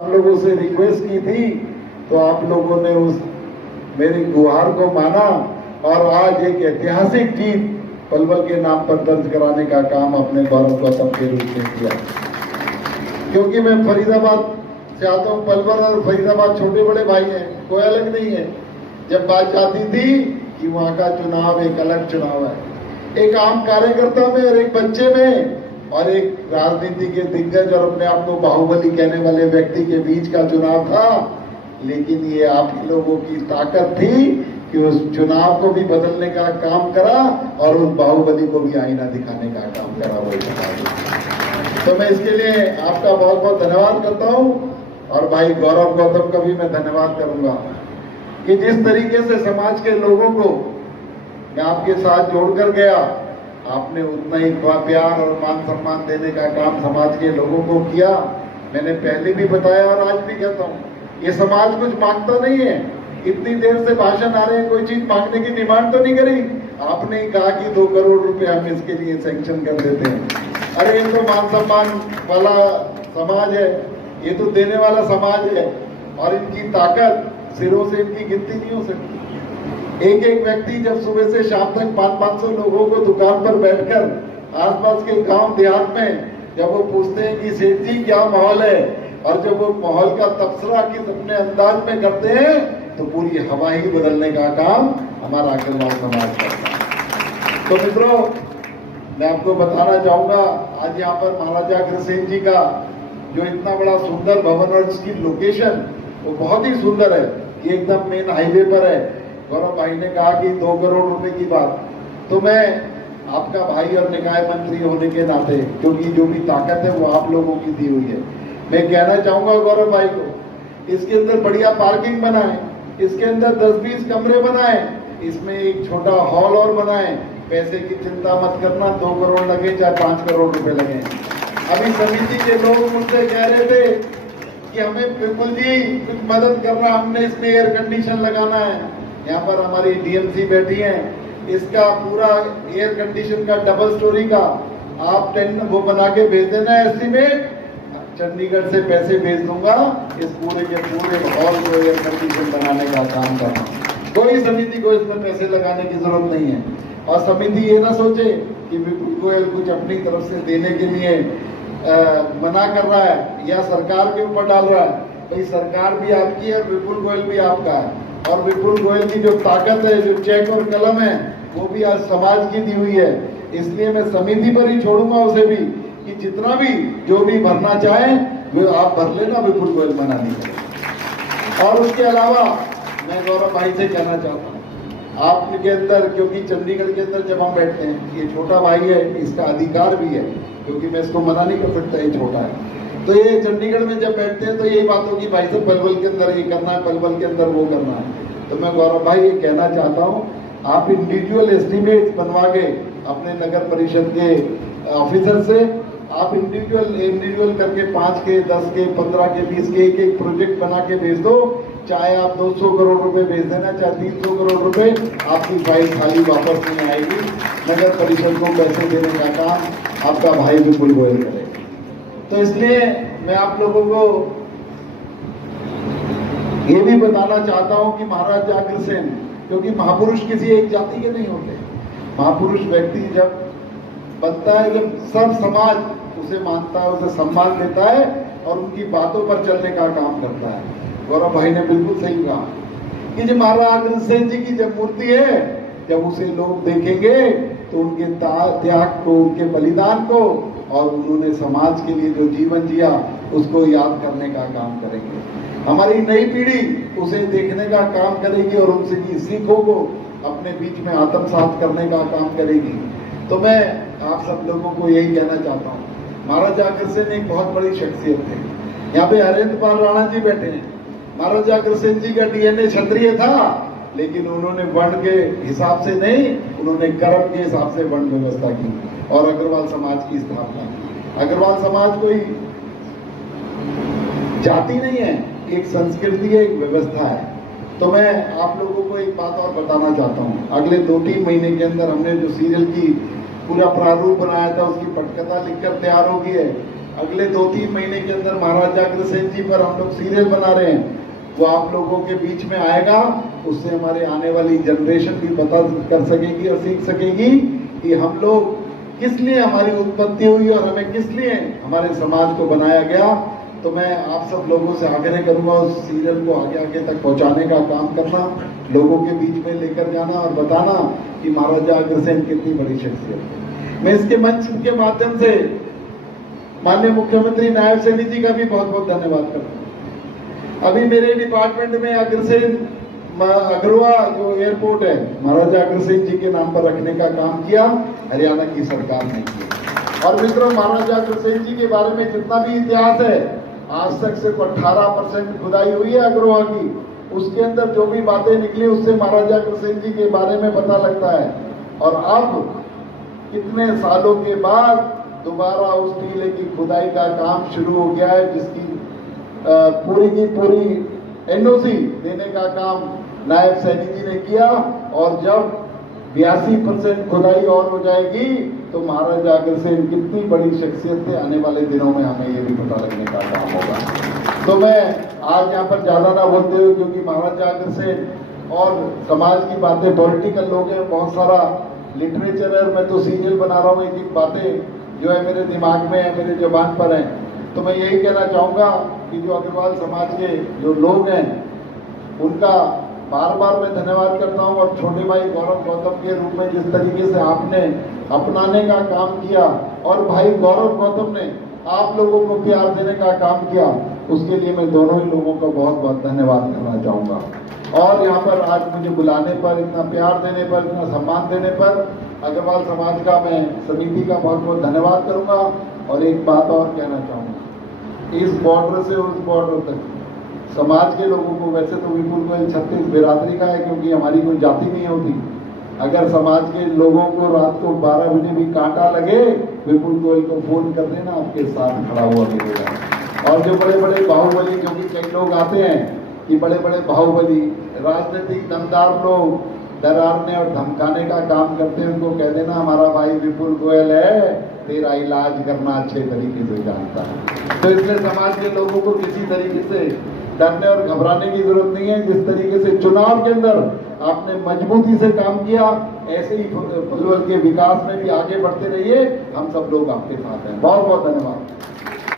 आप लोगों से रिक्वेस्ट की थी तो आप लोगों ने उस मेरी गुहार को माना और आज एक ऐतिहासिक जीत पलवल के नाम पर दर्ज कराने का काम अपने गौरव गौतम के रूप में किया। क्योंकि मैं फरीदाबाद से आता हूँ, पलवल और फरीदाबाद छोटे बड़े भाई हैं, कोई अलग नहीं है। जब बात आती थी कि वहाँ का चुनाव एक अलग चुनाव है, एक आम कार्यकर्ता में और एक बच्चे में और एक राजनीति के दिग्गज और अपने आप को बाहुबली कहने वाले व्यक्ति के बीच का चुनाव था। लेकिन ये आप लोगों की ताकत थी कि उस चुनाव को भी बदलने का काम करा और उस बाहुबली को भी आईना दिखाने का काम करा। वो तो मैं इसके लिए आपका बहुत बहुत धन्यवाद करता हूँ और भाई गौरव गौतम का भी मैं धन्यवाद करूंगा कि जिस तरीके से समाज के लोगों को मैं आपके साथ जोड़कर गया, आपने उतना ही प्यार और मान सम्मान देने का काम समाज के लोगों को किया। मैंने पहले भी बताया और आज भी कहता हूँ, ये समाज कुछ मांगता नहीं है। इतनी देर से भाषण आ रहे हैं, कोई चीज मांगने की डिमांड तो नहीं करी। आपने ही कहा कि 2 करोड़ रुपए हम इसके लिए सैंक्शन कर देते हैं। अरे ये तो मान सम्मान वाला समाज है, ये तो देने वाला समाज है और इनकी ताकत सिरों से इनकी गिनती नहीं हो सकती। एक एक व्यक्ति जब सुबह से शाम तक 500-500 लोगों को दुकान पर बैठकर आसपास के गांव देहात में जब वो पूछते हैं कि सेठ जी क्या माहौल है, और जब वो माहौल का तबसरा किस अपने अंदाज में करते हैं तो पूरी हवा ही बदलने का काम हमारा अग्रवाल समाज करता है। तो मित्रों, मैं आपको बताना चाहूंगा, आज यहाँ पर महाराजा अग्रसेन जी का जो इतना बड़ा सुंदर भवन और इसकी लोकेशन वो बहुत ही सुंदर है कि एकदम मेन हाईवे पर है। गौरव भाई ने कहा कि 2 करोड़ रुपए की बात, तो मैं आपका भाई और निकाय मंत्री होने के नाते, क्योंकि जो भी ताकत है वो आप लोगों की दी हुई है, मैं कहना चाहूंगा गौरव भाई को, इसके अंदर बढ़िया पार्किंग बनाए, इसके अंदर 10-20 कमरे बनाए, इसमें एक छोटा हॉल और बनाए। पैसे की चिंता मत करना, 2 करोड़ लगे चाहे 5 करोड़ रुपए लगे। अभी समिति के लोग मुझसे कह रहे थे कि हमें विपुल जी कुछ मदद करना, हमने इसमें एयर कंडीशन लगाना है। यहाँ पर हमारी डीएमसी बैठी हैं, इसका पूरा एयर कंडीशन का डबल स्टोरी का आप 10 वो बना के भेज देना एस्टीमेट, चंडीगढ़ से पैसे भेज दूंगा, इस पूरे के पूरे हॉल को एयर कंडीशन बनाने का काम करना। कोई समिति को इसमें पैसे लगाने की जरूरत नहीं है। और समिति ये ना सोचे कि विपुल गोयल कुछ अपनी तरफ से देने के लिए मना कर रहा है या सरकार के ऊपर डाल रहा है। भाई सरकार भी आपकी है, विपुल गोयल भी आपका है, और विपुल गोयल की जो ताकत है, जो चेक और कलम है, वो भी आज समाज की दी हुई है। इसलिए मैं समिति पर ही छोड़ूंगा उसे भी कि जितना भी जो भी भरना चाहे वो आप भर लेना, विपुल गोयल मना नहीं करें। और उसके अलावा मैं गौरव भाई से कहना चाहता हूँ, आपके अंदर, क्योंकि चंडीगढ़ के अंदर जब हम बैठते हैं, ये छोटा भाई है, इसका अधिकार भी है, क्योंकि मैं इसको मना नहीं कर सकता, ये छोटा है। तो ये चंडीगढ़ में जब बैठते हैं तो यही बात होगी, भाई साहब पलवल के अंदर ये करना है, पलवल के अंदर वो करना है। तो मैं गौरव भाई ये कहना चाहता हूँ, आप इंडिविजुअल एस्टीमेट बनवा के अपने नगर परिषद के ऑफिसर से आप इंडिविजुअल करके 5 के 10 के 15 के 20 के एक प्रोजेक्ट बना के भेज दो। चाहे आप 200 करोड़ रुपए भेज देना, चाहे 300 करोड़ रुपए, आपकी फाइल खाली वापस नहीं आएगी। नगर परिषद को पैसे देने का काम आपका भाई विपुल गोयल करेगा। तो इसलिए मैं आप लोगों को ये भी बताना चाहता हूं कि महाराज अग्रसेन, क्योंकि महापुरुष किसी एक जाति के नहीं होते। महापुरुष व्यक्ति जब बनता है, जब सब समाज उसे मानता है, उसे सम्मान देता है और उनकी बातों पर चलने का काम करता है। गौरव भाई ने बिल्कुल सही कहा कि जब महाराज अग्रसेन जी की जब मूर्ति है, जब उसे लोग देखेंगे तो उनके त्याग को, उनके बलिदान को और उन्होंने समाज के लिए जो जीवन जिया उसको याद करने का काम करेंगे। हमारी नई पीढ़ी उसे देखने का काम करेगी और उनसे की सीखों को अपने बीच में आत्मसात करने का काम करेगी। तो मैं आप सब लोगों को यही कहना चाहता हूँ, महाराजा अग्रसेन एक बहुत बड़ी शख्सियत थे। यहाँ पे हरेंद्र पाल राणा जी बैठे हैं। महाराजा अग्रसेन जी का डीएनए क्षत्रिय था, लेकिन उन्होंने वर्ण के हिसाब से नहीं, उन्होंने कर्म के हिसाब से वर्ण व्यवस्था की और अग्रवाल समाज की स्थापना की। अग्रवाल समाज कोई जाति नहीं है, एक संस्कृति है, एक व्यवस्था है। तो मैं आप लोगों को एक बात और बताना चाहता हूँ, अगले 2-3 महीने के अंदर हमने जो सीरियल की पूरा प्रारूप बनाया था, उसकी पटकथा लिखकर तैयार हो गई है। अगले 2-3 महीने के अंदर महाराजा अग्रसेन जी पर हम लोग सीरियल बना रहे हैं, वो आप लोगों के बीच में आएगा। उससे हमारे आने वाली जनरेशन भी पता कर सकेगी और सीख सकेगी कि हम लोग किस लिए हमारी उत्पत्ति हुई और हमें किस लिए हमारे समाज को बनाया गया। तो मैं आप सब लोगों से आग्रह करूंगा उस सीरियल को आगे आगे तक पहुंचाने का काम करना, लोगों के बीच में लेकर जाना और बताना कि महाराजा अग्रसेन कितनी बड़ी शख्सियत है। मैं इसके मंच के माध्यम से माननीय मुख्यमंत्री नायब सैनी जी का भी बहुत बहुत धन्यवाद करता हूँ। अभी मेरे डिपार्टमेंट में अग्रसेन अग्रवा जो एयरपोर्ट है महाराजा अग्रसेन जी के नाम पर रखने का काम किया, हरियाणा की सरकार ने किया। और मित्रों, महाराजा अग्रसेन जी के बारे में जितना भी इतिहास है, आज तक सिर्फ 18% खुदाई हुई है अग्रवा की। उसके अंदर जो भी बातें निकली उससे महाराजा अग्रसेन जी के बारे में पता लगता है। और अब कितने सालों के बाद दोबारा उस टीले की खुदाई का काम शुरू हो गया है, जिसकी पूरी की पूरी एनओसी देने का काम नायब सैनी जी ने किया। और जब 82% खुदाई और हो जाएगी तो महाराजा अग्रसेन कितनी बड़ी शख्सियत थे, आने वाले दिनों में हमें ये भी पता लगने का काम होगा। तो मैं आज यहाँ पर ज्यादा ना बोलते हुए, क्योंकि महाराजा अग्रसेन और समाज की बातें, पॉलिटिकल लोग हैं, बहुत सारा लिटरेचर है, मैं तो सीरियल बना रहा हूँ, एक एक बातें जो है मेरे दिमाग में है, मेरे जुबान पर है। तो मैं यही कहना चाहूँगा कि जो अग्रवाल समाज के जो लोग हैं उनका बार बार मैं धन्यवाद करता हूँ। और छोटे भाई गौरव गौतम के रूप में जिस तरीके से आपने अपनाने का काम किया और भाई गौरव गौतम ने आप लोगों को प्यार देने का काम किया, उसके लिए मैं दोनों ही लोगों का बहुत बहुत धन्यवाद करना चाहूँगा। और यहाँ पर आज मुझे बुलाने पर, इतना प्यार देने पर, इतना सम्मान देने पर अग्रवाल समाज का मैं समिति का बहुत बहुत धन्यवाद करूँगा। और एक बात और कहना चाहूँगा, इस बॉर्डर से उस बॉर्डर तक समाज के लोगों को, वैसे तो विपुल गोयल 36 बिरादरी का है क्योंकि हमारी कोई जाति नहीं होती, अगर समाज के लोगों को रात को 12 बजे भी कांटा लगे, विपुल गोयल को फोन कर देना, आपके साथ खड़ा हुआ मिलेगा। और जो बड़े बड़े बाहुबली, क्योंकि कई लोग आते हैं कि बड़े बड़े बाहुबली राजनीतिक दमदार लोग डराने और धमकाने का काम करते हैं, उनको कह देना हमारा भाई विपुल गोयल है, तेरा इलाज करना अच्छे तरीके से जानता है। तो इसलिए समाज के लोगों को किसी तरीके से डरने और घबराने की जरूरत नहीं है। जिस तरीके से चुनाव के अंदर आपने मजबूती से काम किया, ऐसे ही पलवल के विकास में भी आगे बढ़ते रहिए। हम सब लोग आपके साथ हैं। बहुत बहुत धन्यवाद।